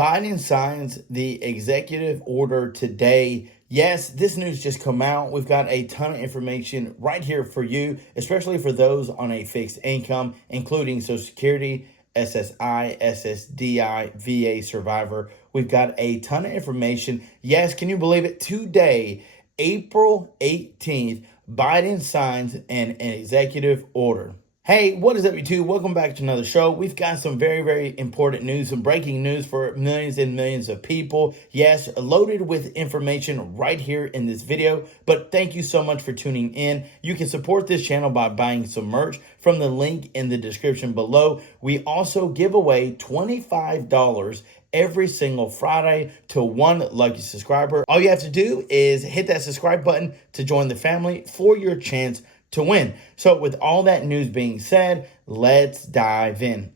Biden signs the executive order today. Yes, this news just come out. We've got a ton of information right here for you, especially for those on a fixed income, including Social Security, SSI, SSDI, VA survivor. We've got a ton of information. Yes, can you believe it? Today, April 18th, Biden signs an executive order. Hey, what is up, YouTube? Welcome back to another show. We've got some very important news, some breaking news for millions and millions of people. Yes, loaded with information right here in this video. But thank you so much for tuning in. You can support this channel by buying some merch from the link in the description below. We also give away $25 every single Friday to one lucky subscriber. All you have to do is hit that subscribe button to join the family for your chance to win. So with all that news being said, let's dive in.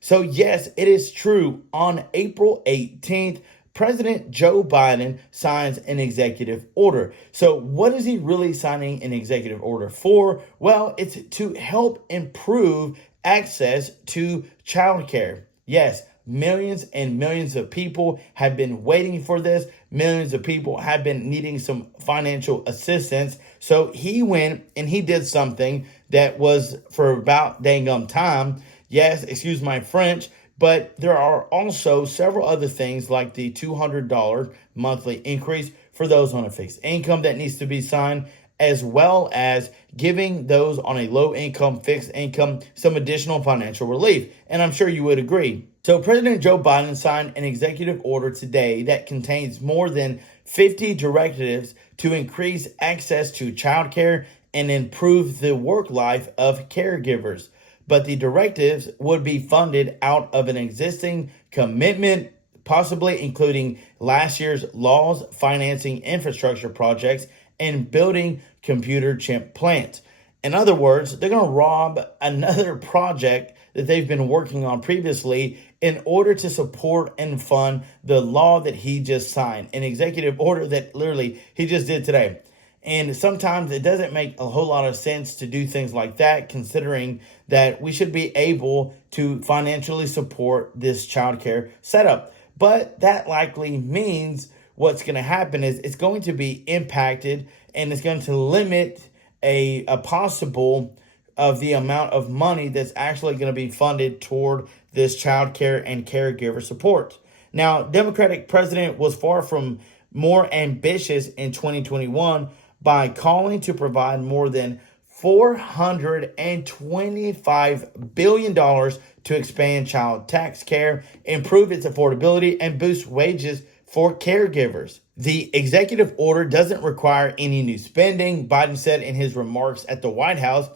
So yes, it is true. On April 18th, President Joe Biden signs an executive order. So what is he really signing an executive order for? Well, it's to help improve access to childcare. Yes, millions and millions of people have been waiting for this. Millions of people have been needing some financial assistance. So he went and he did something that was for about dang time. Yes, excuse my French, but there are also several other things like the $200 monthly increase for those on a fixed income that needs to be signed, as well as giving those on a low income, fixed income, some additional financial relief. And I'm sure you would agree. So President Joe Biden signed an executive order today that contains more than 50 directives to increase access to childcare and improve the work life of caregivers. But the directives would be funded out of an existing commitment, possibly including last year's laws financing infrastructure projects and building computer chip plants. In other words, they're going to rob another project that they've been working on previously in order to support and fund the law that he just signed, an executive order that literally he just did today. And sometimes it doesn't make a whole lot of sense to do things like that, considering that we should be able to financially support this childcare setup. But that likely means what's going to happen is it's going to be impacted, and it's going to limit a possible of the amount of money that's actually going to be funded toward this child care and caregiver support. Now, Democratic president was far from more ambitious in 2021 by calling to provide more than $425 billion to expand child tax care, improve its affordability, and boost wages for caregivers. The executive order doesn't require any new spending, Biden said in his remarks at the White House.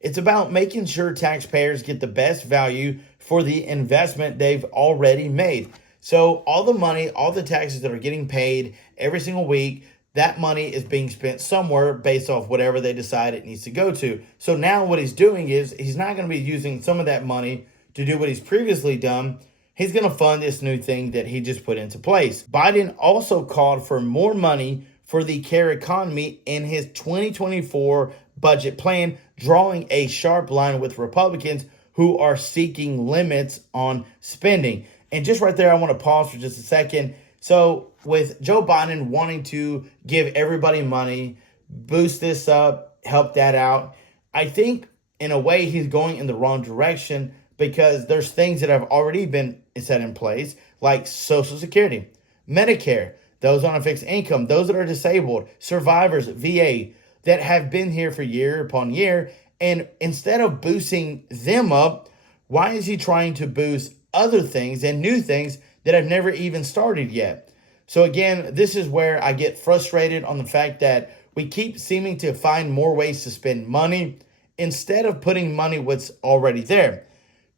It's about making sure taxpayers get the best value for the investment they've already made. So all the money, all the taxes that are getting paid every single week, that money is being spent somewhere based off whatever they decide it needs to go to. So now what he's doing is he's not going to be using some of that money to do what he's previously done. He's going to fund this new thing that he just put into place. Biden also called for more money for the care economy in his 2024 budget plan, drawing a sharp line with Republicans who are seeking limits on spending. And just right there, I want to pause for just a second. So with Joe Biden wanting to give everybody money, boost this up, help that out, I think in a way he's going in the wrong direction, because there's things that have already been set in place, like Social Security, Medicare, those on a fixed income, those that are disabled, survivors, VA, that have been here for year upon year. And instead of boosting them up, why is he trying to boost other things and new things that have never even started yet? So again, this is where I get frustrated on the fact that we keep seeming to find more ways to spend money instead of putting money what's already there.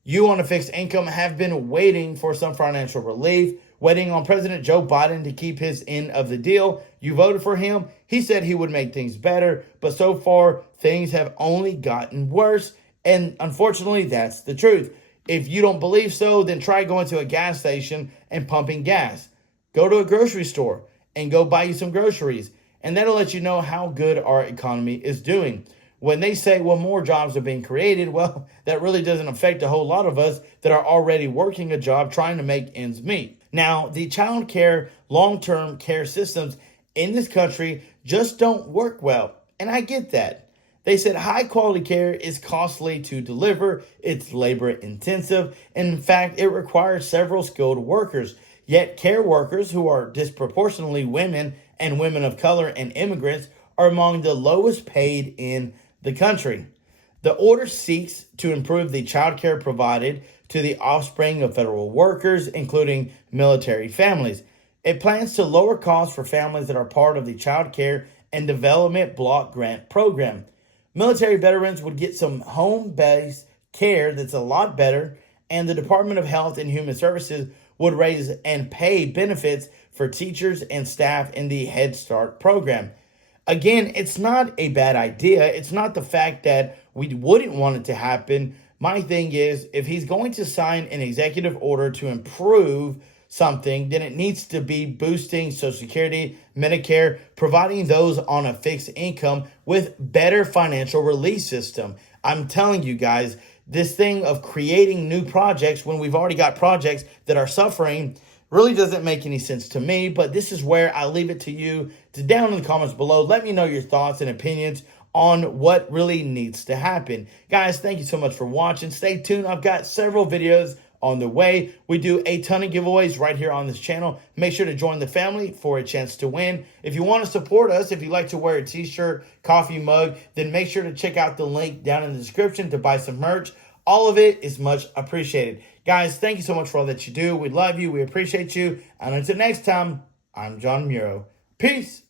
You on a fixed income have been waiting for some financial relief, waiting on President Joe Biden to keep his end of the deal. You voted for him. He said he would make things better, but so far things have only gotten worse. And unfortunately, that's the truth. If you don't believe so, then try going to a gas station and pumping gas. Go to a grocery store and go buy you some groceries. And that'll let you know how good our economy is doing. When they say, well, more jobs are being created, well, that really doesn't affect a whole lot of us that are already working a job trying to make ends meet. Now, the child care, long-term care systems in this country just don't work well, and I get that. They said high quality care is costly to deliver, it's labor intensive, and in fact, it requires several skilled workers. Yet, care workers who are disproportionately women and women of color and immigrants are among the lowest paid in the country. The order seeks to improve the child care provided to the offspring of federal workers, including military families. It plans to lower costs for families that are part of the Child Care and Development Block Grant Program. Military veterans would get some home-based care that's a lot better, and the Department of Health and Human Services would raise and pay benefits for teachers and staff in the Head Start program. Again, it's not a bad idea. It's not the fact that we wouldn't want it to happen. My thing is, if he's going to sign an executive order to improve something, then it needs to be boosting Social Security, Medicare, providing those on a fixed income with better financial release system. I'm telling you guys, this thing of creating new projects when we've already got projects that are suffering really doesn't make any sense to me, but this is where I leave it to you to down in the comments below. Let me know your thoughts and opinions on what really needs to happen. Guys, thank you so much for watching. Stay tuned. I've got several videos on the way. We do a ton of giveaways right here on this channel. Make sure to join the family for a chance to win. If you want to support us, if you like to wear a t-shirt, coffee mug, then make sure to check out the link down in the description to buy some merch. All of it is much appreciated. Guys, thank you so much for all that you do. We love you. We appreciate you. And until next time, I'm John Muro. Peace.